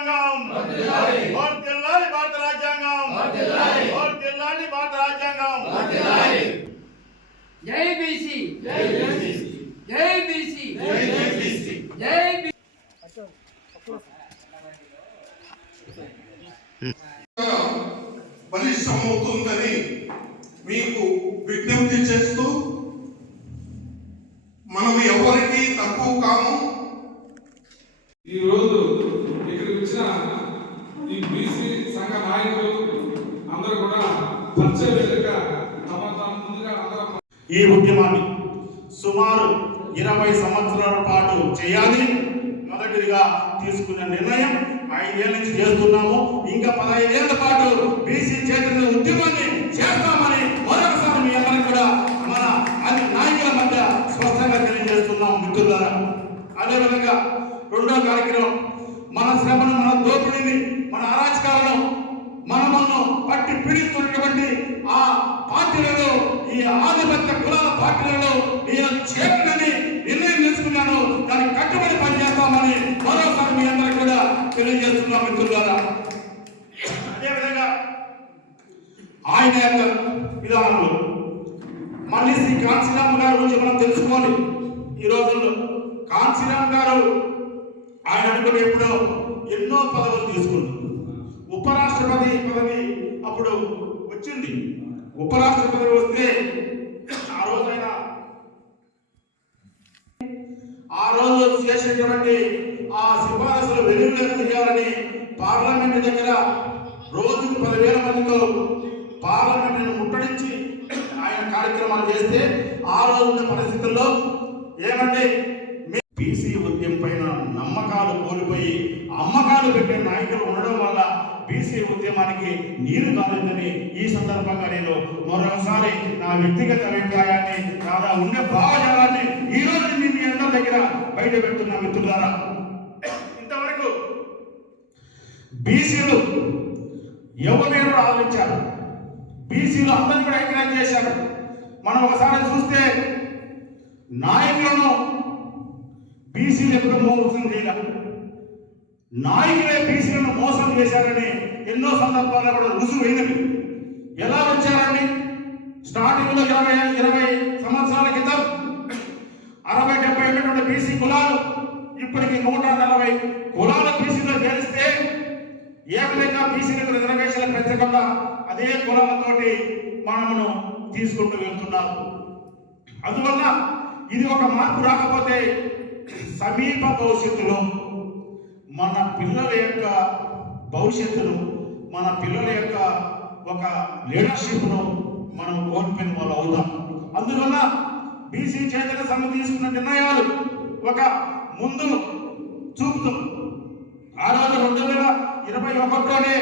రాజ్యాంగం. వర్ధిల్లాలి భారత రాజ్యాంగం. వర్ధిల్లాలి భారత రాజ్యాంగం. జై బీసీ. జై బీసీ. జై బీ- బలిష్టమవుతుందని మీకు విజ్ఞప్తి చేస్తూ మనం ఎవరికి తక్కువ కాము. ఈ రోజు ఇక్కడికి వచ్చిన ఈ బీసీ సంఘ నాయకులు అందరూ కూడా పంచ వేదిక తమ ముందుగా అందరూ ఈ ఉద్యమాన్ని సుమారు ఇరవై సంవత్సరాల పాటు చేయాలి. మొదటిదిగా తీసుకున్న నిర్ణయం ఐదేళ్ళ నుంచి చేస్తున్నాము. ఇంకా పదహైదేళ్ళ పాటు బీసీ చేతుల ఉద్యమాన్ని చేస్తామని మరొకసారి మీ అందరం కూడా మన అన్ని నాయకుల మధ్య స్పష్టంగా తెలియజేస్తున్నాం మిత్రులారా. అదేవిధంగా రెండో కార్యక్రమం మన శ్రమను మన దోపిడిని మన అరాచకాలను మనమను పట్టి పీడిస్తున్నటువంటి ఆ పార్టీలలో ఈ ఆధిపత్య కులాల పార్టీలలో నేను చేరనని నిర్ణయం తీసుకున్నాను. దానికి కట్టుబడి పనిచేస్తామని మరోసారి మీ అందరూ కూడా తెలియజేస్తున్నాం మిత్రులారా. అదేవిధంగా ఆయన యొక్క విధానంలో మళ్ళీ శ్రీ కాంచీరామ్ గారి గురించి మనం తెలుసుకోవాలి. ఈ రోజుల్లో కాంచీరామ్ గారు ఆయన అనుకుని ఎప్పుడో ఎన్నో పదవులు తీసుకుంది ఉపరాష్ట్రపతి పదవి అప్పుడు వచ్చింది. ఉపరాష్ట్రపతి వస్తే ఆ రోజైన ఆ రోజు చేసినటువంటి ఆ సిఫారసులు వెలుగులకు తీయాలని పార్లమెంట్ దగ్గర రోజుకి పదివేల మందితో పార్లమెంట్ ముట్టడించి ఆయన కార్యక్రమాలు చేస్తే ఆ రోజున్న పరిస్థితుల్లో ఏమంటే బీసీ ఉద్యమం పైన నమ్మకాలు కోల్పోయి అమ్మకాలు పెట్టే నాయకులు ఉండడం వల్ల బీసీ ఉద్యమానికి నీరు కాలేదని ఈ సందర్భంగా నేను మరొకసారి నా వ్యక్తిగత అభిప్రాయాన్ని కాదా ఉండే భావజాలాన్ని ఈ రోజు నేను మీ అందరి దగ్గర బయట పెడుతున్నా మిత్రులారా. ఇంతవరకు బీసీలు ఎవరిని ఆలోచించారు బీసీలు అందరినీ కూడా ఐక్యం చేశారు. మనం ఒకసారి చూస్తే నాయకులను బీసీలు ఎప్పుడు మోసం చేయాలి నాయకులే బీసీలను మోసం చేశారని ఎన్నో సందర్భాల్లో కూడా రుజువైనవి ఎలా వచ్చారండి? స్టార్టింగ్లో ఇరవై ఇరవై సంవత్సరాల క్రితం అరవై డెబ్బై ఉన్నటువంటి బీసీ కులాలు ఇప్పటికి నూట నలభై కులాల బీసీలో గెలిస్తే విధంగా బీసీలకు రిజర్వేషన్లు పెంచకుండా అదే కులాలతోటి మనమును తీసుకుంటూ వెళ్తున్నారు. అందువల్ల ఇది ఒక మార్పు రాకపోతే సమీప భవిష్యత్తులో మన పిల్లల యొక్క భవిష్యత్తును మన పిల్లల యొక్క ఒక లీడర్షిప్ను మనం కోల్పోయిన వాళ్ళు అవుతాం. అందువల్ల బీసీ చైతన్య సంఘం తీసుకున్న నిర్ణయాలు ఒక ముందు చూపుతూ. ఆ రోజు రెండు వేల ఇరవై ఒకటిలోనే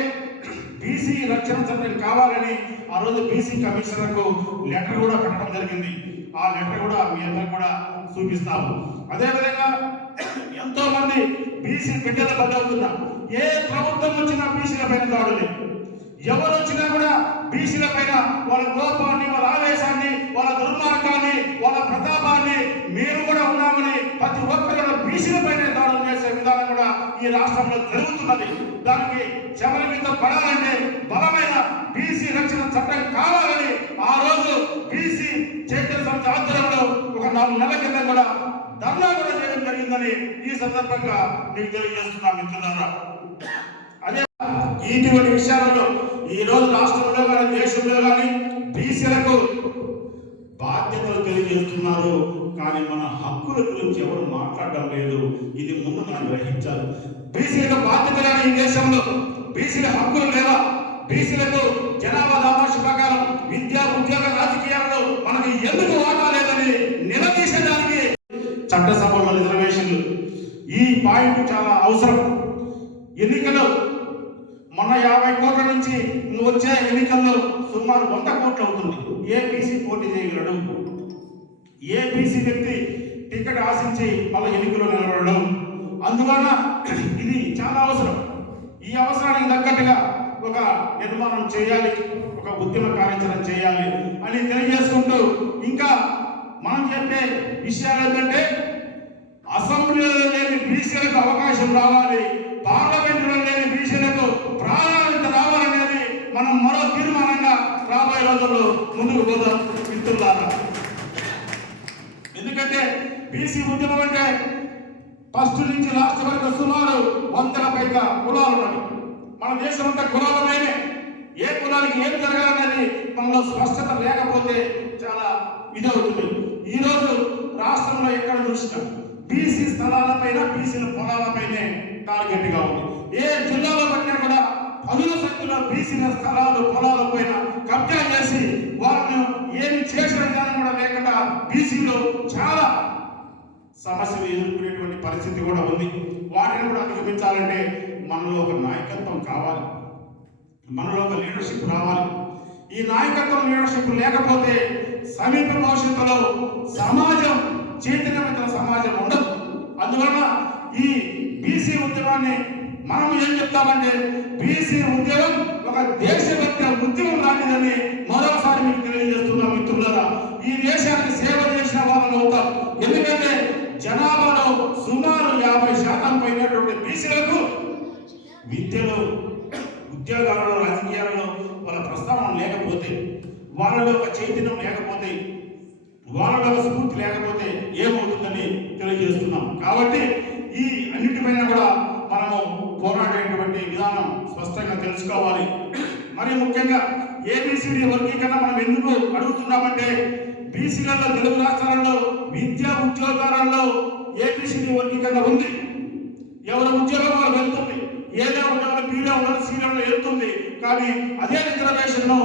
బీసీ రక్షణ చట్టం కావాలని ఆ రోజు బీసీ కమిషనర్కు లెటర్ కూడా పెట్టడం జరిగింది. ఆ లెటర్ కూడా మీ అందరికి కూడా చూపిస్తాము. అదేవిధంగా ఎంతో మంది బీసీ బిడ్డల బలవుతున్నా ఏ ప్రభుత్వం వచ్చినా బీసీల పైన దాడులే. ఎవరు వచ్చినా కూడా బీసీల పైన వాళ్ళ కోపాన్ని వాళ్ళ ఆవేశాన్ని వాళ్ళ దుర్మార్గాన్ని వాళ్ళ ప్రతాపాన్ని మేము కూడా ఉన్నామని ప్రతి ఒక్కరు కూడా బీసీల పైన దాడులు చేసే విధానం కూడా ఈ రాష్ట్రంలో జరుగుతున్నది. దానికి చెమల మీద పడాలంటే బలమైన బీసీ రక్షణ చట్టం కావాలని ఆ రోజు బీసీ చైతన్య సంస్థ ఆధ్వర్యంలో ఒక నాలుగు నెలల కింద కూడా ధర్నా కూడా జరిగిందని ఈ సందర్భంగా మీకు తెలియజేస్తున్నా మిత్రులారా. అదే ఇటువంటి విషయాలలో ఈ రోజు రాష్ట్రంలో కానీ దేశంలో కానీ బీసీలకు బాధ్యతలు తెలియజేస్తున్నారు. కానీ మన హక్కుల గురించి ఎవరు మాట్లాడడం లేదు. ఇది ముందు మనం గ్రహించాలి. బీసీలకు బాధ్యత కానీ ఈ దేశంలో బీసీల హక్కులు లేవా? బీసీలకు జనాభా దాదాపు ప్రకారం విద్యా ఉద్యోగ రాజకీయాల్లో మనకి ఎందుకు వాటా లేదని నిలదీసడానికి చట్టసభలో రిజర్వేషన్లు పాయింట్ చాలా అవసరం. ఎన్నికలు మొన్న యాభై కోట్ల నుంచి వచ్చే ఎన్నికల్లో సుమారు వంద కోట్లు అవుతుంది ఏపీసీ పోటీ చేయగలడు. ఏపీసీ వ్యక్తి టికెట్ ఆశించి మళ్ళీ ఎన్నికల్లో నిలబడడం. అందువలన ఇది చాలా అవసరం. ఈ అవసరానికి తగ్గట్టుగా ఒక నిర్మాణం చేయాలి ఒక ఉద్యమ కార్యాచరణ చేయాలి అని తెలియజేసుకుంటూ ఇంకా మనం చెప్పే విషయాలు ఏంటంటే అసెంబ్లీలో బీసీలకు అవకాశం రావాలి. పార్లమెంటులో లేని బీసీలకు ప్రాధాన్యత రావాలనేది మనం మరో తీర్మానంగా రాబోయే రోజుల్లో ముందుకు పోదాం మిత్రులారా ఎందుకంటే బీసీ ఉద్యమం అంటే ఫస్ట్ నుంచి లాస్ట్ వరకు సుమారు వందల పైగా కులాలు ఉన్నాయి. మన దేశం అంతా కులాలమైనే ఏ కులానికి ఏం జరగాలనేది మనలో స్పష్టత లేకపోతే చాలా ఇదవుతుంది. ఈరోజు రాష్ట్రంలో ఎక్కడ చూసినా బీసీ స్థలాలపైన బీసీల పొలాలపైనే టార్గెట్గా ఉంది. ఏ జిల్లాలో పట్టినా కూడా పదుల సంఖ్యలో బీసీల స్థలాలు పొలాల పైన కబ్జా చేసి వాళ్ళను ఏమి చేసిన విధానం కూడా లేకుండా బీసీలు చాలా సమస్యలు ఎదుర్కొనేటువంటి పరిస్థితి కూడా ఉంది. వాటిని కూడా అధిగమించాలంటే మనలో ఒక నాయకత్వం కావాలి. మనలో ఒక లీడర్షిప్ రావాలి. ఈ నాయకత్వం లీడర్షిప్ లేకపోతే సమీప భవిష్యత్తులో సమాజం చైతన్యవంతుల సమాజం ఉండదు. అందువలన ఈ బీసీ ఉద్యమాన్ని మనం ఏం చెప్తామంటే బీసీ ఉద్యమం ఒక దేశభక్త ఉద్యమం లాంటిదని మరోసారి మీకు తెలియజేస్తున్నాం మిత్రులారా ఈ దేశానికి సేవ చేసిన వాళ్ళు అవుతాం ఎందుకంటే జనాభాలో సుమారు యాభై శాతం పైనటువంటి బీసీలకు విద్యలో ఉద్యోగాలలో రాజకీయాలలో వాళ్ళ ప్రస్తావన లేకపోతే వాళ్ళలో ఒక చైతన్యం లేకపోతే వాళ్ళ స్ఫూర్తి లేకపోతే ఏమవుతుందని తెలియజేస్తున్నాం. కాబట్టి ఈ అన్నిటిపైన కూడా మనము పోరాడేటువంటి విధానం స్పష్టంగా తెలుసుకోవాలి. మరి ముఖ్యంగా ఏబిసిడి వర్గీకరణ మనం ఎందుకు అడుగుతున్నామంటే బీసీలలో తెలుగు రాష్ట్రాలలో విద్యా ఉద్యోగాలలో ఏబిసిడి వర్గీకరణ ఉంది. ఎవరి ఉద్యోగం వాళ్ళు వెళ్తుంది. ఏదో ఉద్యోగం బీలో ఉన్నారు సీలో వెళ్తుంది. కానీ అదే రిజర్వేషన్ను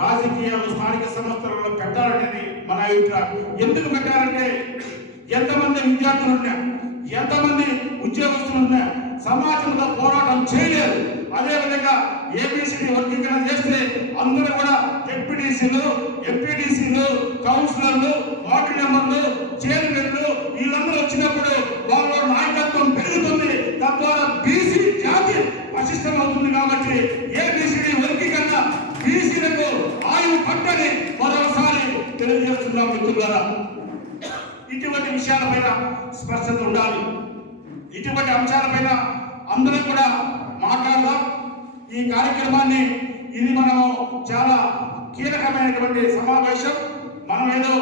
రాజకీయాలు స్థానిక సంస్థలలో పెట్టాలనేది మన యొక్క ఎందుకు పెట్టాలంటే ఎంతమంది విద్యార్థులు ఉన్నా ఎంతమంది ఉద్యోగస్తులు ఉన్నా సమాజంలో పోరాటం చేయలేదు. అదేవిధంగా ఏపీసీని వర్గీకరణ చేస్తే అందరూ కూడా ఎంపీడీసీలు ఎంపీడీసీలు కౌన్సిలర్లు వార్డు మెంబర్లు చైర్మన్లు వీళ్ళందరూ వచ్చినప్పుడు వాళ్ళ నాయకత్వం పెరుగుతుంది తద్వారా బీసీ జాతి పటిష్టం అవుతుంది కాబట్టి ఏబిసిడి వర్గీకరణ బీసీలకు ఆయువు పట్టని మరోసారి తెలియజేస్తున్నాం మిత్రులారా ఇటువంటి విషయాలపైన స్పష్టత ఉండాలి. ఇటువంటి అంశాలపైన అందరం కూడా మాట్లాడదాం. ఈ కార్యక్రమాన్ని ఇది మనము చాలా కీలకమైనటువంటి సమావేశం. మనం ఏదో